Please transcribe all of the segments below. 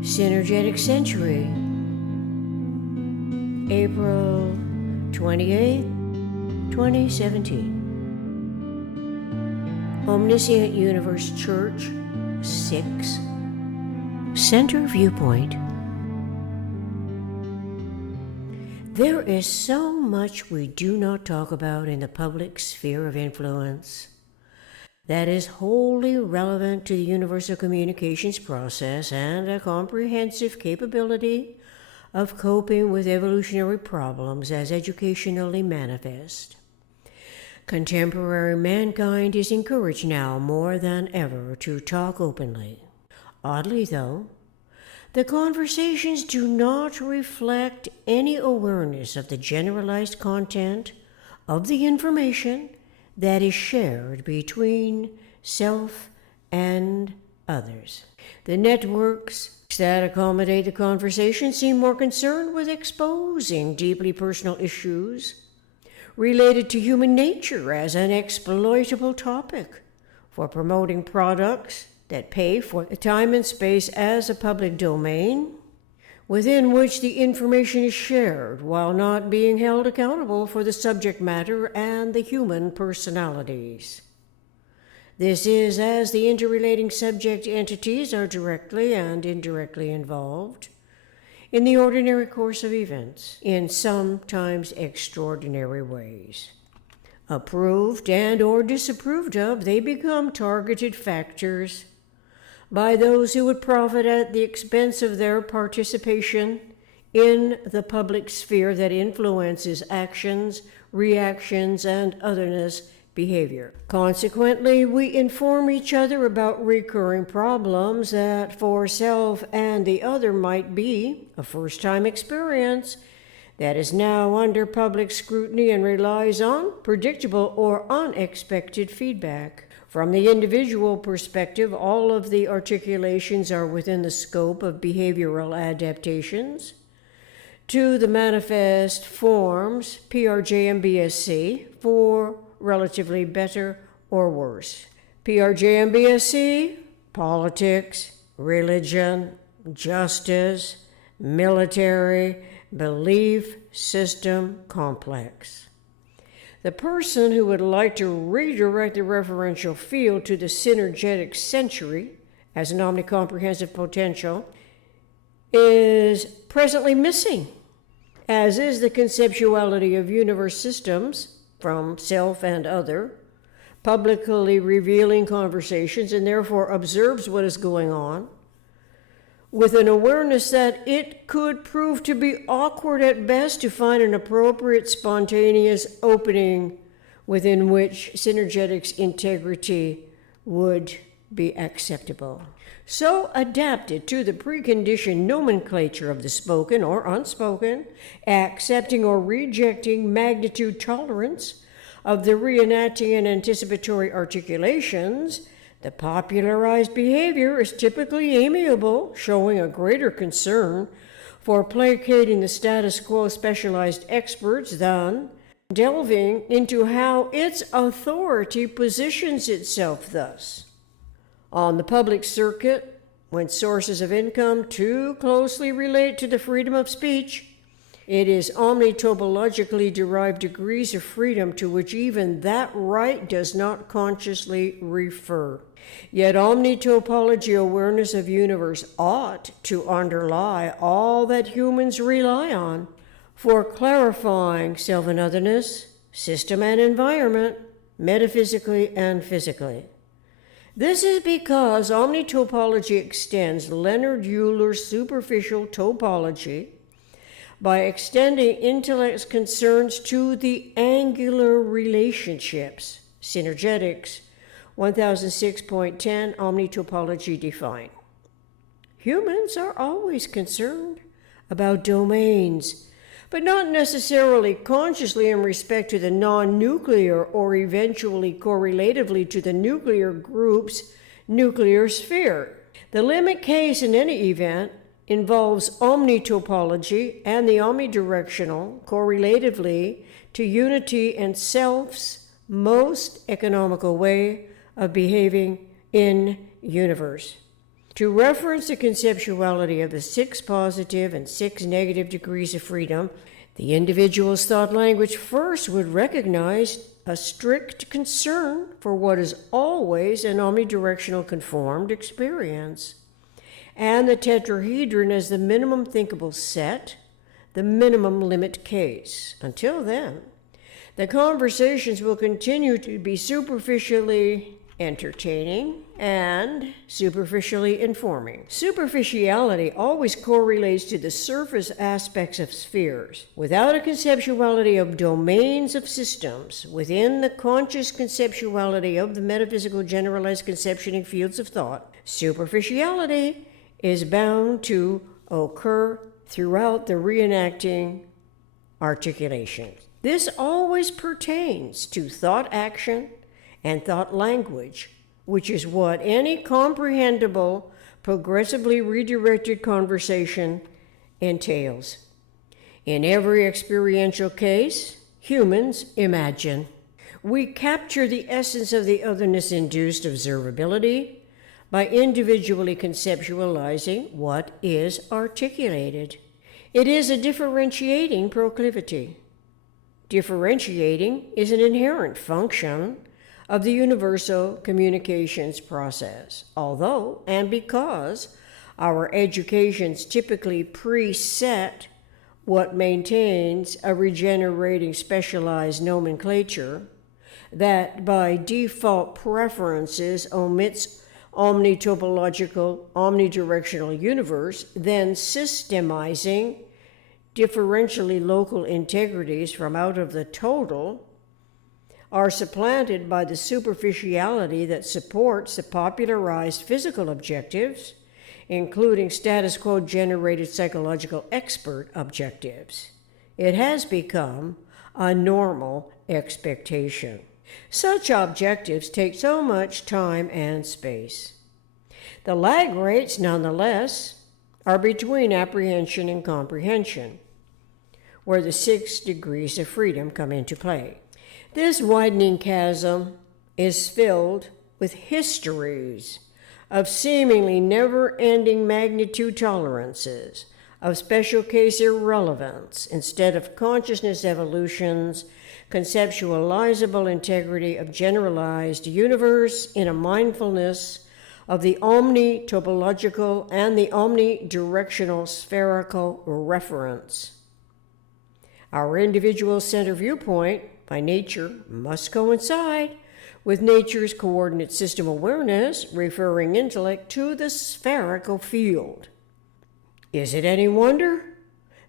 Synergetic Century, April 28, 2017. Omniscient Universe Church 6, Center Viewpoint. There is so much we do not talk about in the public sphere of influence that is wholly relevant to the universal communications process and a comprehensive capability of coping with evolutionary problems as educationally manifest. Contemporary mankind is encouraged now more than ever to talk openly. Oddly, though, the conversations do not reflect any awareness of the generalized content of the information that is shared between self and others. The networks that accommodate the conversation seem more concerned with exposing deeply personal issues related to human nature as an exploitable topic for promoting products that pay for the time and space as a public domain within which the information is shared while not being held accountable for the subject matter and the human personalities. This is as the interrelating subject entities are directly and indirectly involved in the ordinary course of events in sometimes extraordinary ways. Approved and or disapproved of, they become targeted factors by those who would profit at the expense of their participation in the public sphere that influences actions, reactions, and otherness behavior. Consequently, we inform each other about recurring problems that for self and the other might be a first-time experience that is now under public scrutiny and relies on predictable or unexpected feedback. From the individual perspective, all of the articulations are within the scope of behavioral adaptations to the manifest forms, PRJ and BSC, for relatively better or worse. PRJ and BSC, politics, religion, justice, military, belief system complex. The person who would like to redirect the referential field to the synergetic century as an omnicomprehensive potential is presently missing, as is the conceptuality of universe systems from self and other, publicly revealing conversations and therefore observes what is going on, with an awareness that it could prove to be awkward at best to find an appropriate spontaneous opening within which synergetics integrity would be acceptable. So adapted to the preconditioned nomenclature of the spoken or unspoken, accepting or rejecting magnitude tolerance of the reenacting and anticipatory articulations, the popularized behavior is typically amiable, showing a greater concern for placating the status quo specialized experts than delving into how its authority positions itself thus. On the public circuit, when sources of income too closely relate to the freedom of speech, it is omnitopologically derived degrees of freedom to which even that right does not consciously refer. Yet omnitopology awareness of universe ought to underlie all that humans rely on for clarifying self and otherness, system and environment, metaphysically and physically. This is because omnitopology extends Leonard Euler's superficial topology by extending intellect's concerns to the angular relationships, Synergetics, 1006.10, Omnitopology Defined. Humans are always concerned about domains, but not necessarily consciously in respect to the non-nuclear or eventually correlatively to the nuclear group's nuclear sphere. The limit case in any event involves omnitopology and the omnidirectional correlatively to unity and self's most economical way of behaving in universe. To reference the conceptuality of the 6 positive and 6 negative degrees of freedom, the individual's thought language first would recognize a strict concern for what is always an omnidirectional conformed experience, and the tetrahedron as the minimum thinkable set, the minimum limit case. Until then, the conversations will continue to be superficially entertaining and superficially informing. Superficiality always correlates to the surface aspects of spheres. Without a conceptuality of domains of systems within the conscious conceptuality of the metaphysical generalized conceptioning fields of thought, superficiality is bound to occur throughout the reenacting articulations. This always pertains to thought action and thought language, which is what any comprehensible, progressively redirected conversation entails. In every experiential case, humans imagine. We capture the essence of the otherness-induced observability by individually conceptualizing what is articulated. It is a differentiating proclivity. Differentiating is an inherent function of the universal communications process, although and because our educations typically preset what maintains a regenerating specialized nomenclature that by default preferences omits omnitopological, omnidirectional universe, then systemizing differentially local integrities from out of the total, are supplanted by the superficiality that supports the popularized physical objectives, including status quo generated psychological expert objectives. It has become a normal expectation. Such objectives take so much time and space. The lag rates, nonetheless, are between apprehension and comprehension, where the 6 degrees of freedom come into play. This widening chasm is filled with histories of seemingly never-ending magnitude tolerances, of special case irrelevance, instead of consciousness evolution's conceptualizable integrity of generalized universe in a mindfulness of the omni-topological and the omnidirectional spherical reference. Our individual center viewpoint, by nature, must coincide with nature's coordinate system awareness, referring intellect to the spherical field. Is it any wonder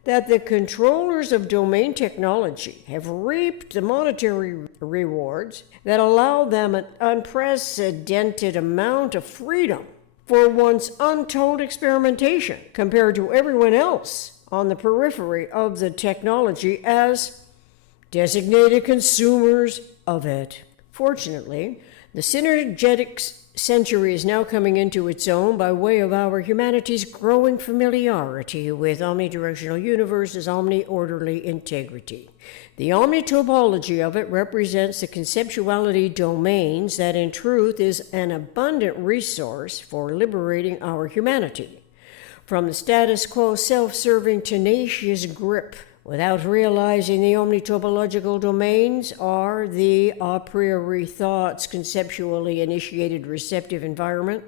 that the controllers of domain technology have reaped the monetary rewards that allow them an unprecedented amount of freedom for once untold experimentation compared to everyone else on the periphery of the technology as designated consumers of it? Fortunately, the Synergetics century is now coming into its own by way of our humanity's growing familiarity with omnidirectional universe's omni-orderly integrity. The omnitopology of it represents the conceptuality domains that in truth is an abundant resource for liberating our humanity from the status quo self-serving tenacious grip. Without realizing the omnitopological domains are the a priori thoughts conceptually initiated receptive environment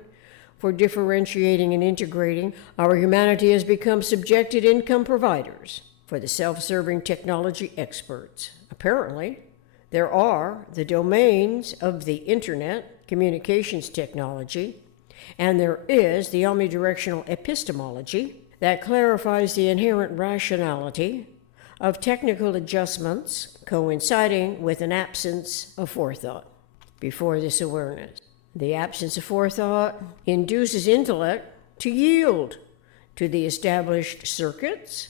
for differentiating and integrating, our humanity has become subjected income providers for the self-serving technology experts. Apparently, there are the domains of the internet, communications technology, and there is the omnidirectional epistemology that clarifies the inherent rationality of technical adjustments coinciding with an absence of forethought before this awareness. The absence of forethought induces intellect to yield to the established circuits,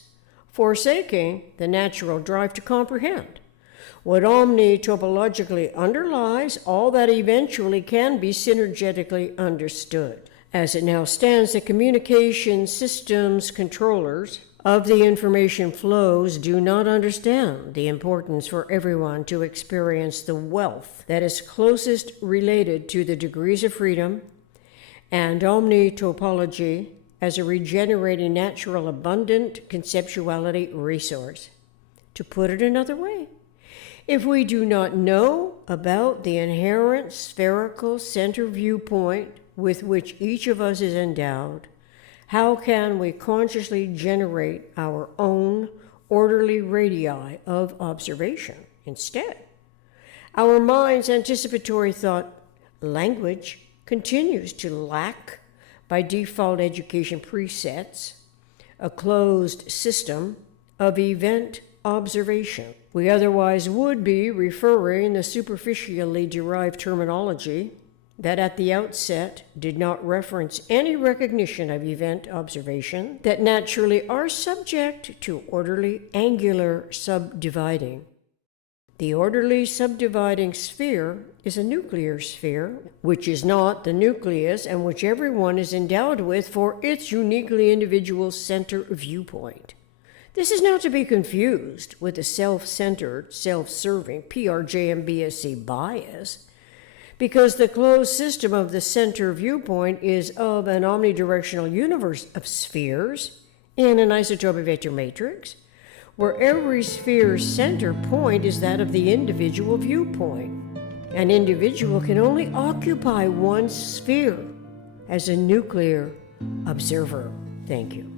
forsaking the natural drive to comprehend. What omnitopologically underlies all that eventually can be synergetically understood. As it now stands, the communication systems controllers of the information flows do not understand the importance for everyone to experience the wealth that is closest related to the degrees of freedom and omnitopology as a regenerating natural abundant conceptuality resource. To put it another way, if we do not know about the inherent spherical center viewpoint with which each of us is endowed, how can we consciously generate our own orderly radii of observation instead? Our mind's anticipatory thought language continues to lack, by default education presets, a closed system of event observation. We otherwise would be referring the superficially derived terminology that at the outset did not reference any recognition of event observation that naturally are subject to orderly angular subdividing. The orderly subdividing sphere is a nuclear sphere, which is not the nucleus and which everyone is endowed with for its uniquely individual center viewpoint. This is not to be confused with the self-centered, self-serving PRJMBSC bias, because the closed system of the center viewpoint is of an omnidirectional universe of spheres in an isotopic vector matrix, where every sphere's center point is that of the individual viewpoint. An individual can only occupy one sphere as a nuclear observer. Thank you.